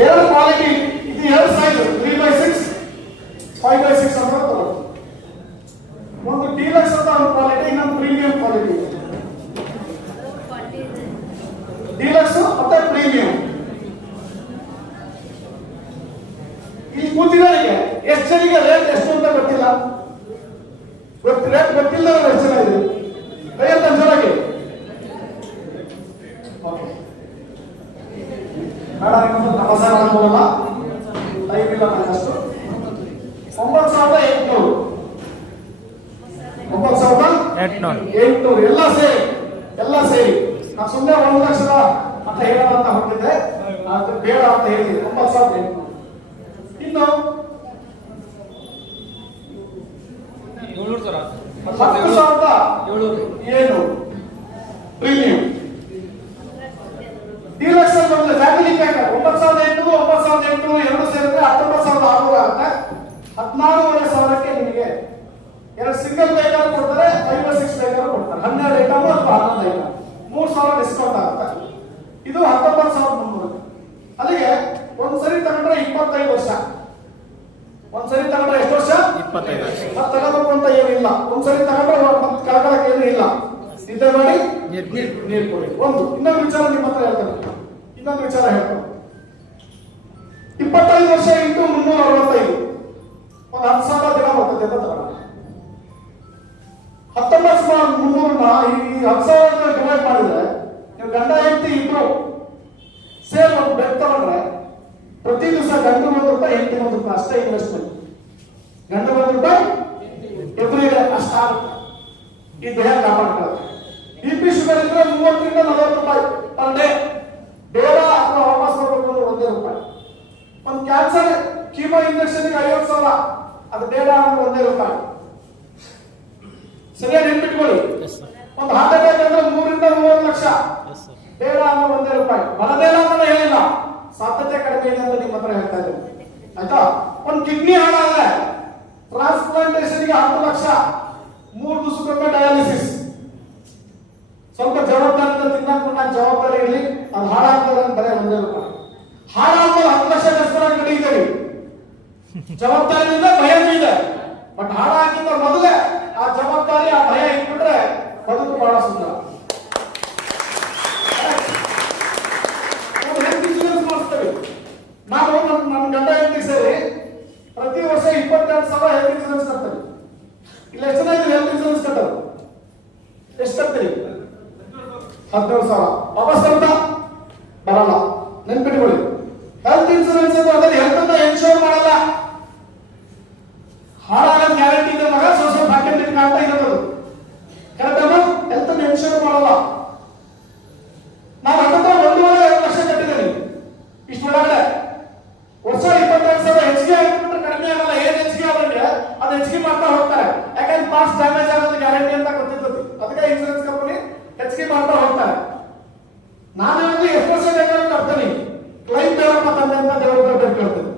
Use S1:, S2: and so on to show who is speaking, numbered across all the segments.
S1: ಎರಡು ಕ್ವಾಲಿಟಿ ಇದು ಎರಡು size three by six five by six ಅಂತ ತಗೊಳ್ಳಿ ಒಂದು ಡೀಲಕ್ಸ್ ಅಂತ ಒಂದು ಕ್ವಾಲಿಟಿ ಇನ್ನೊಂದು ಪ್ರೀಮಿಯಂ ಕ್ವಾಲಿಟಿ ಡೀಲಕ್ಸ್ ಮತ್ತೆ ಪ್ರೀಮಿಯಂ ಇಲ್ಲಿ ಕೂತಿರೋರಿಗೆ ಎಷ್ಟು ಜನಿಗೆ ರೇಟ್ ಎಷ್ಟು ಅಂತ ಗೊತ್ತಿಲ್ಲ. ಗೊತ್ತು ರೇಟ್ ಗೊತ್ತಿಲ್ಲ ಎಷ್ಟು ಜನ ಇದೆ ಐವತ್ತು ಜನಕ್ಕೆ ಓಕೆ ಬೇಡ ನಿಮ್ಮದು ತಪಸ್ಸೆ ಮಾಡ್ಬೋದಲ್ಲ ಟೈಮ್ ಇಲ್ಲ ನನಗಷ್ಟು ಒಂಬತ್ತು ಸಾವಿರದ ಎಂಟುನೂರು. ಒಂಬತ್ತು ಸಾವಿರದ
S2: ಎಂಟ್ನೂರು.
S1: ಎಂಟುನೂರು. ಎಲ್ಲ ಸೇರಿ ಎಲ್ಲ ಸೇರಿ. ನಾನು ಸುಮ್ಮನೆ ಒಂದು ಲಕ್ಷದ ಅಂತ ಹೇಳೋಣ ಅಂತ ಹೊರಟಿದ್ದೆ. ಅದು ಬೇಡ ಅಂತ ಹೇಳಿದೆ. ಒಂಬತ್ತು ಸಾವಿರದ ಎಂಟುನೂರು. ಇನ್ನು ಹತ್ತು ಸಾವಿರದ ಏಳು ಪ್ರೀಮಿಯಂ ಡೀಲಕ್ಸ್ ಅಲ್ಲಿ ಬಂದ್ರೆ ಫ್ಯಾಮಿಲಿ ಪ್ಯಾಕ್ ಒಂಬತ್ತು ಸಾವಿರದ ಎಂಟುನೂರು ಒಂಬತ್ತು ಸಾವಿರದ ಎಂಟುನೂರು ಎರಡು ಸೇರಿದ್ರೆ ಹತ್ತೊಂಬತ್ತು ಸಾವಿರದ ಆರುನೂರು ಆಗುತ್ತೆ ಹದಿನಾರೂವರೆ ಸಾವಿರಕ್ಕೆ ನಿಮಗೆ ಎರಡು ಸಿಂಗಲ್ ಬೇಕಾದ್ರೂ ಕೊಡ್ತಾರೆ ಫೈವ್ ಬೈ ಸಿಕ್ಸ್ ಬೇಕಾದ್ರೂ ಕೊಡ್ತಾರೆ ಹನ್ನೆರಡು ಐಟಮ್ ಅಥವಾ ಹನ್ನೊಂದು ಐಟಮ್ ಮೂರು ಸಾವಿರ ಡಿಸ್ಕೌಂಟ್ ಆಗುತ್ತೆ ಇದು ಹತ್ತೊಂಬತ್ತು ಸಾವಿರದ ಮುನ್ನೂರು. ಅಲ್ಲಿಗೆ ಒಂದ್ಸರಿ ತಗೊಂಡ್ರೆ ಇಪ್ಪತ್ತೈದು ವರ್ಷ. ಒಂದ್ಸರಿ ತಗೊಂಡ್ರೆ ಎಷ್ಟು ವರ್ಷ?
S2: ಇಪ್ಪತ್ತೈದು ವರ್ಷ.
S1: ಮತ್ತೆ ತಗೋಬೇಕು ಅಂತ ಏನಿಲ್ಲ ಒಂದ್ಸರಿ ತಗೊಂಡ್ರೆ ಮತ್ತೆ ಕಳ್ಕೊಳಕ್ ಏನು ಇಲ್ಲ. ನಿದ್ದೆ ಮಾಡಿ
S2: ನೀರ್
S1: ಕೊಡಿ. ಒಂದು. ಇನ್ನೊಂದು ವಿಚಾರ ನಿಮ್ಮ ಹತ್ರ ಹೇಳ್ತೇನೆ. ಇನ್ನೊಂದು ವಿಚಾರ ಹೇಳ್ತಾರೆ ಇಪ್ಪತ್ತೈದು ವರ್ಷ ಇಂಟು ಮುನ್ನೂರ ಅರವತ್ತೈದು. ಒಂದು ಹತ್ತು ಸಾವಿರ ದಿನ ಬರ್ತದೆ ಅಂತ ಒಂದು ರೂಪಾಯಿ ರೂಪಾಯಿ ಅಷ್ಟೇ ಇನ್ವೆಸ್ಟ್ಮೆಂಟ್ ಗಂಡು ಒಂದು ರೂಪಾಯಿ ಎವ್ರಿಗೆ ಅಷ್ಟಾಗುತ್ತೆ ಈ ದೇಹ ಕಾಪಾಡ್ಕೊಳ್ಳುತ್ತೆ ಬಿ ಪಿ ಶುಗರ್ ಇದ್ರೆ ಮೂವತ್ತರಿಂದ ನಲವತ್ತು ರೂಪಾಯಿ ತಂದೆ ದೇಹ ಬೇಡ ಅಥವಾ ವಾಪಸ್ ಬರ್ಬೇಕು ಅಂದ್ರೆ ಒಂದೇ ರೂಪಾಯಿ. ಒಂದು ಕ್ಯಾನ್ಸರ್ ಕೀಮೋ ಇಂಜೆಕ್ಷನ್ ಐವತ್ತು ಸಾವಿರ. ಅದು ಬೇಡ ಅಂದ್ರೆ ಒಂದೇ ರೂಪಾಯಿ. ಸರಿಯಾಗಿ ನೆನ್ಪಿಟ್ಕೊಳ್ಳಿ. ಒಂದು ಹಾರ್ಟ್ ಅಟ್ಯಾಕ್ ಅಂದ್ರೆ ಮೂರಿಂದ ಮೂವತ್ತು ಲಕ್ಷ. ದೇಹ ಅಂದ್ರೆ ಒಂದೇ ರೂಪಾಯಿ. ಬರಬೇಡ ಅಂತ ಹೇಳಿಲ್ಲ ಸಾಧ್ಯತೆ ಕಡಿಮೆ ಇದೆ ಅಂತ ನಿಮ್ಮ ಹತ್ರ ಹೇಳ್ತಾ ಇದ್ದೀನಿ. ಆಯ್ತಾ? ಒಂದು ಕಿಡ್ನಿ ಹಾಳಾದ್ರೆ ಟ್ರಾನ್ಸ್ಪ್ಲಾಂಟೇಶನ್ಗೆ ಹತ್ತು ಲಕ್ಷ, ಮೂರು ದಿವಸಕ್ಕೊಮ್ಮೆ ಡಯಾಲಿಸಿಸ್. ಸ್ವಲ್ಪ ಜವಾಬ್ದಾರಿ ತಿನ್ನಕ್ ಮುನ್ನಕ್ ಜವಾಬ್ದಾರಿ ಇರಲಿ, ಅದು ಹಾಳಾಗ್ತದೆ ಅಂತ ಬರೀ ರೂಪಾಯಿ ಹಾಳಾದ್ಮೇಲೆ ಹತ್ತು ಲಕ್ಷ ಕಷ್ಟ ನಡೀತೀವಿ ಜವಾಬ್ದಾರಿಯಿಂದ ಭಯ ಇದೆ. ಬಟ್ ಹಾಳಾಗಿದ್ದ ಮೊದಲೇ ಆ ಜವಾಬ್ದಾರಿ, ಆ ಭಯ ಇಟ್ಬಿಟ್ರೆ ಬದುಕು ಬಹಳ ಸುಂದರ ನಾವು ಹೆಲ್ತ್ ಇನ್ಶೂರೆನ್ಸ್ ಮಾಡಿಸ್ತೇವೆ ನಾವು ನಮ್ಮ ನಮ್ಮ ಗಂಡ ಹೆಂಡತಿ ಸೇರಿ ಪ್ರತಿ ವರ್ಷ ಇಪ್ಪತ್ತೆರಡು ಸಾವಿರ ಹೆಲ್ತ್ ಇನ್ಶೂರೆನ್ಸ್ ಕಟ್ತೇವೆ ಇಲ್ಲ ಎಷ್ಟು ಜನ ಇದ್ದೀವಿ ಹೆಲ್ತ್ ಇನ್ಶೂರೆನ್ಸ್ ಕಟ್ಟೋದು ಕಟ್ತೀರಿ ಹದಿನೇಳು ಸಾವಿರ. ವಾಪಸ್ ಬರುತ್ತಾ ಬರಲ್ಲ. ನೆನ್ಪಿಟ್ಕೊಳ್ಳಿ. ಹೆಲ್ತ್ ಇನ್ಶೂರೆನ್ಸ್ ಅಂತ ಹೆಲ್ತ್ ಅಂತ ಇನ್ಶೂರ್ ಮಾಡಲ್ಲ. ಹಾಳಾಗೋ ಗ್ಯಾರಂಟಿ ಇದೆ ಮಗ ಸೋಷಿಯಲ್ ಪ್ಯಾಕೆಟ್ ಅಂತ ಇರೋದು ಕರೆಕ್ಟ್ ಹೆಲ್ತ್ ಅನ್ನು ಇನ್ಶೂರ್ ಮಾಡಲ್ಲ ನಾನು ಹತ್ತತ್ರ ಒಂದೂವರೆ ಎರಡು ಲಕ್ಷ ಕಟ್ಟಿದ್ದೀನಿ ಇಷ್ಟು ಒಳಗಡೆ ವರ್ಷ ಇಪ್ಪತ್ತೆರಡು ಸಾವಿರ ಹೆಚ್ಚಿಗೆ ಆಗ್ಬಿಟ್ರೆ ಕಡಿಮೆ ಆಗಲ್ಲ ಏನ್ ಹೆಚ್ಚಿಗೆ ಆದಂಗೆ ಅದು ಹೆಚ್ಚಿಗೆ ಮಾಡ್ತಾ ಹೋಗ್ತಾರೆ ಯಾಕಂದ್ರೆ ಪಾಸ್ ಡ್ಯಾಮೇಜ್ ಆಗೋದು ಗ್ಯಾರಂಟಿ ಅಂತ ಗೊತ್ತಿರ್ತದೆ ಅದಕ್ಕೆ ಇನ್ಸೂರೆನ್ಸ್ ಕಂಪನಿ ಹೆಚ್ಚಿಗೆ ಮಾಡ್ತಾ ಹೋಗ್ತಾರೆ ನಾನಾಗ್ಲಿ ಎಷ್ಟು ವರ್ಷ ಬೇಕಾದ್ರೂ ಕಟ್ತೀನಿ ಕ್ಲೈಮ್ ಬೇಡಪ್ಪ ತಂದೆ ಅಂತ ದೇವ್ರ ಹತ್ರ ಬೇಡ್ಕೊಳ್ತೀನಿ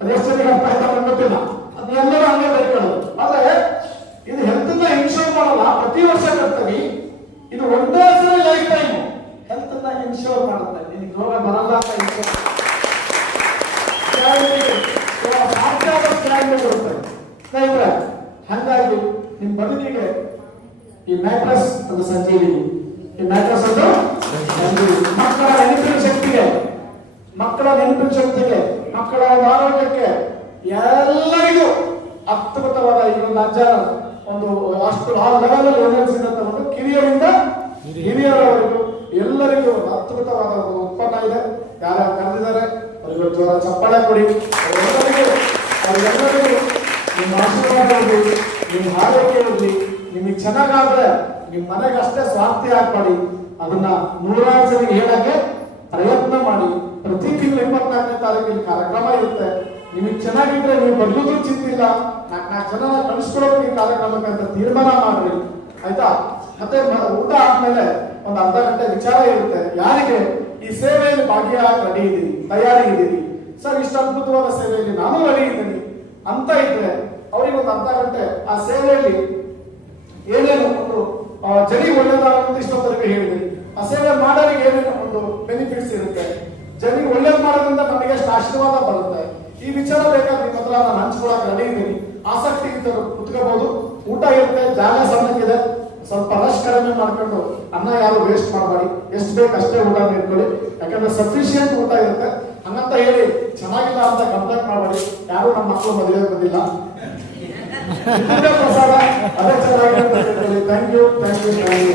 S1: ಅದು ಎಷ್ಟು ಜನಕ್ಕೆ ಅರ್ಥ ಆಯ್ತಾ ನಂಗೆ ಗೊತ್ತಿಲ್ಲ ಅದನ್ನೆಲ್ಲರೂ ಹಂಗೆ ಬೇಡ್ಕೊಳ್ಳೋದು ಆದ್ರೆ ಇದು ಹೆಲ್ತ್ ಇನ್ಶೂರ್ ಮಾಡಲ್ಲ. ಪ್ರತಿ ವರ್ಷ ಕಟ್ತೀವಿ. ಇದು ಒಂದೇ ಸಲ ಲೈಫ್ ಟೈಮ್ ಹೆಲ್ತ್ ಇನ್ಶೂರ್ ಮಾಡುತ್ತೆ. ನಿನಗೆ ರೋಗ ಬರಲ್ಲ ಅಂತ ಇನ್ಶೂರ್ ಸ್ನೇಹಿತರೆ, ಹಂಗಾಗಿ ನಿಮ್ಮ ಬದುಕಿಗೆ ಈ ಮ್ಯಾಟ್ರಸ್ ಅಂತ ಸಂಜೀವಿನಿ. ಈ ಮ್ಯಾಟ್ರಸ್ ಸಂಜೀವಿನಿ. ಮಕ್ಕಳ ನೆನಪಿನ ಶಕ್ತಿಗೆ, ಮಕ್ಕಳ ನೆನಪಿನ ಶಕ್ತಿಗೆ, ಮಕ್ಕಳ ಆರೋಗ್ಯಕ್ಕೆ ಎಲ್ಲರಿಗೂ ಅದ್ಭುತವಾದ ಈ ಒಂದು ಆಚಾರ ಒಂದು ಅಷ್ಟು ಆ ಲೆವೆಲ್ ಒದಗಿಸಿದಂತ ಒಂದು ಕಿರಿಯರಿಂದ ಹಿರಿಯರವರೆಗೂ ಎಲ್ಲರಿಗೂ ಒಂದು ಅದ್ಭುತವಾದ ಒಂದು ಉತ್ಪನ್ನ ಇದೆ. ಯಾರ್ಯಾರು ಕರೆದಿದ್ದಾರೆ ಅವರಿಗೆ ಜೋರ ಚಪ್ಪಾಳೆ ಕೊಡಿ. ಅವರೆಲ್ಲರಿಗೂ ಅವರೆಲ್ಲರಿಗೂ ನಿಮ್ಮ ಆಶೀರ್ವಾದ ಇರಲಿ ನಿಮ್ಮ ಆರೋಗ್ಯ ಇರಲಿ ನಿಮಗೆ ಚೆನ್ನಾಗಾದ್ರೆ ನಿಮ್ಮ ಮನೆಗೆ ಅಷ್ಟೇ ಸ್ವಾರ್ಥಿ ಆಗ್ಬೇಡಿ. ಅದನ್ನ ನೂರಾರು ಜನಕ್ಕೆ ಹೇಳಕ್ಕೆ ಪ್ರಯತ್ನ ಮಾಡಿ. ಪ್ರತಿ ತಿಂಗಳು ಇಪ್ಪತ್ನಾಲ್ಕನೇ ತಾರೀಕಿನ ಕಾರ್ಯಕ್ರಮ ಇರುತ್ತೆ. ನಿಮಗೆ ಚೆನ್ನಾಗಿದ್ರೆ ನೀವು ಬದಲಿದ್ರು ಚಿಂತಿಲ್ಲ ನಾಲ್ಕು ನಾಲ್ಕು ಜನ ಕಳಿಸ್ಕೊಡೋಕೆ ಈ ಕಾರ್ಯಕ್ರಮಕ್ಕೆ ಅಂತ ತೀರ್ಮಾನ ಮಾಡ್ರಿ. ಆಯ್ತಾ? ಮತ್ತೆ ಊಟ ಆದ್ಮೇಲೆ ಒಂದು ಅರ್ಧ ಗಂಟೆ ವಿಚಾರ ಇರುತ್ತೆ. ಯಾರಿಗೆ? ಈ ಸೇವೆಯಲ್ಲಿ ಭಾಗಿಯಾಗಿ ರೆಡಿ ಇದ್ದೀನಿ. ತಯಾರಿ ಇದ್ದೀನಿ. ಸರ್, ಇಷ್ಟ ಅದ್ಭುತವಾದ ಸೇವೆಯಲ್ಲಿ ನಾನು ರೆಡಿ ಇದ್ದೀನಿ. ಅಂತ ಇದ್ರೆ ಅವರಿಗೆ ಒಂದು ಅರ್ಧ ಗಂಟೆ ಆ ಸೇವೆಯಲ್ಲಿ ಏನೇನು ಒಂದು ಜನ ಒಳ್ಳೇದಾಗುತ್ತೆ ಇಷ್ಟೊತ್ತರಿಗೆ ಹೇಳಿದೆ ಆ ಸೇವೆ ಮಾಡೋರಿಗೆ ಏನೇನು ಒಂದು ಬೆನಿಫಿಟ್ಸ್ ಇರುತ್ತೆ? ಜರಿ ಒಳ್ಳೇದು ಮಾಡೋದ್ರಿಂದ ನಮಗೆ ಅಷ್ಟು ಆಶೀರ್ವಾದ ಬರುತ್ತೆ. ಈ ವಿಚಾರ ಬೇಕಾದ್ರೆ ನಿಮ್ಮ ಹತ್ರ ನಾನು ಹಂಚ್ಕೊಳಕ್ ರೆಡಿ ಇದ್ದೀನಿ. ಆಸಕ್ತಿ ಇದ್ದರು ಕುತ್ಕೋಬಹುದು ಊಟ ಇರುತ್ತೆ ಜಾಗ ಸಣ್ಣಕ್ಕಿದೆ. ಸ್ವಲ್ಪ ರಶ್ ಕಡಿಮೆ ಮಾಡ್ಕೊಂಡು ಅನ್ನ ಯಾರು ವೇಸ್ಟ್ ಮಾಡಬೇಡಿ. ಎಷ್ಟು ಬೇಕು ಅಷ್ಟೇ ಊಟ ಇಟ್ಕೊಳ್ಳಿ ಯಾಕಂದ್ರೆ ಸಫಿಶಿಯಂಟ್ ಊಟ ಇರುತ್ತೆ. ಹಂಗಂತ ಹೇಳಿ ಚೆನ್ನಾಗಿಲ್ಲ ಅಂತ ಕಂಪ್ಲೇಂಟ್ ಮಾಡಬೇಡಿ. ಯಾರು ನಮ್ಮ ಮಕ್ಕಳು ಮದುವೆ ಬಂದಿಲ್ಲ. ಪ್ರಸಾದ ಅದೇ ಚೆನ್ನಾಗಿ thank you thank you thank you